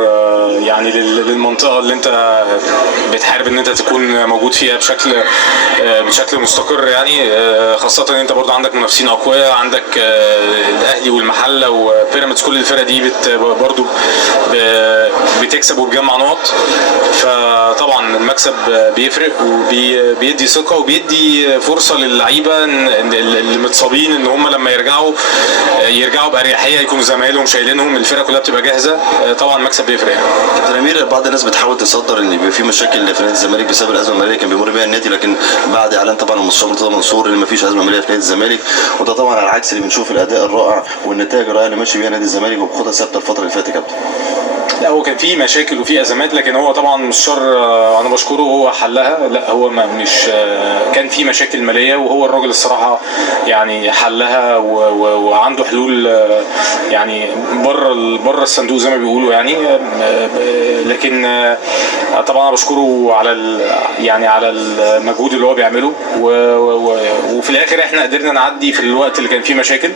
يعني للمنطقه اللي انت بتحارب ان انت تكون موجود فيها بشكل مستقر، يعني خاصه ان انت برضه عندك منافسين اقوياء، عندك الاهلي والمحله وبيراميدز، كل الفرق دي برضه بتكسب وبتجمع نقط. فطبعا المكسب بيفرق وبيدي ثقه وبيدي فرصه للعيبه اللي متصابين ان هم لما يرجعوا باريحيه، يكونوا زمايلهم شايلينهم، الفرقه كلها بتبقى جاهزه. طبعا المكسب بيفرق يعني. كابتن امير، بعض الناس بتحاول تصدر ان بيبقى في مشاكل في نادي الزمالك بسبب الازمه الماليه اللي كان بيمر بيها النادي، لكن بعد اعلان طبعا المستشار مرتضى منصور ان مفيش ازمه ماليه في نادي الزمالك، وده طبعا على عكس اللي بنشوف الاداء الرائع والنتائج الرائعه اللي ماشي بيها نادي الزمالك وبخطى ثابته الفتره اللي فاتت. كابتن، لا، هو كان في مشاكل وفي ازمات، لكن هو طبعا مستشار انا بشكره هو حلها. لا، هو مش كان في مشاكل ماليه وهو الراجل الصراحه يعني حلها وعنده حلول يعني بره الصندوق زي ما بيقولوا يعني. لكن طبعا انا بشكره على المجهود اللي هو بيعمله، وفي الاخر احنا قدرنا نعدي في الوقت اللي كان فيه مشاكل،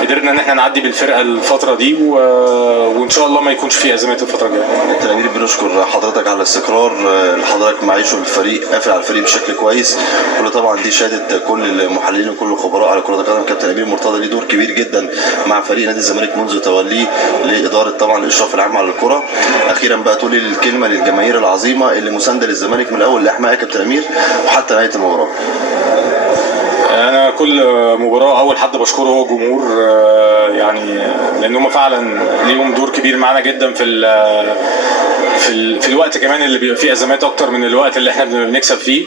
قدرنا ان احنا نعدي بالفرقه الفتره دي، وان شاء الله ما يكونش فيه ازمات الفتره الجايه. كابتن امير، بنشكر حضرتك على الاستقرار اللي حضرتك معيشه الفريق، قافل على الفريق بشكل كويس، كل طبعا دي شهاده كل المحللين وكل الخبراء على كره القدم. كابتن امير مرتضى ليه دور كبير جدا مع فريق نادي الزمالك منذ توليه لاداره طبعا الاشراف العام على الكره. اخيرا بقى تقول الكلمه للجماهير العظيمه اللي مسانده للزمالك من اول لاحمائها كابتن امير وحتى نهايه المباراه. انا كل مباراه اول حد بشكره هو الجمهور، يعني لان هم فعلا ليهم دور كبير معانا جدا في الوقت كمان اللي بيبقى فيه ازمات اكتر من الوقت اللي احنا بنكسب فيه.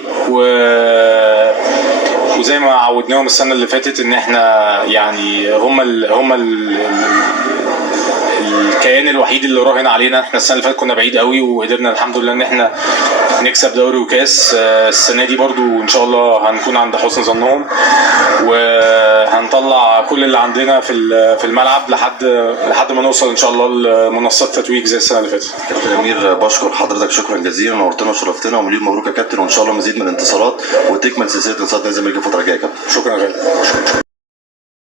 وزي ما عودناهم السنه اللي فاتت ان احنا يعني هم الكيان الوحيد اللي راهن علينا. احنا السنه اللي فاتت كنا بعيد قوي وقدرنا الحمد لله ان احنا نكسب دوري وكاس. السنه دي برضو ان شاء الله هنكون عند حسن ظنهم، وهنطلع كل اللي عندنا في الملعب لحد ما نوصل ان شاء الله لمنصات تتويج زي السنه اللي فاتت. كابتن امير، بشكر حضرتك شكرا جزيلا، نورتنا وشرفتنا، ومليون مبروك يا كابتن، وان شاء الله مزيد من الانتصارات وتكمل سلسله انتصارات نادي الزمالك الفتره الجايه. كابتن، شكرا غالي.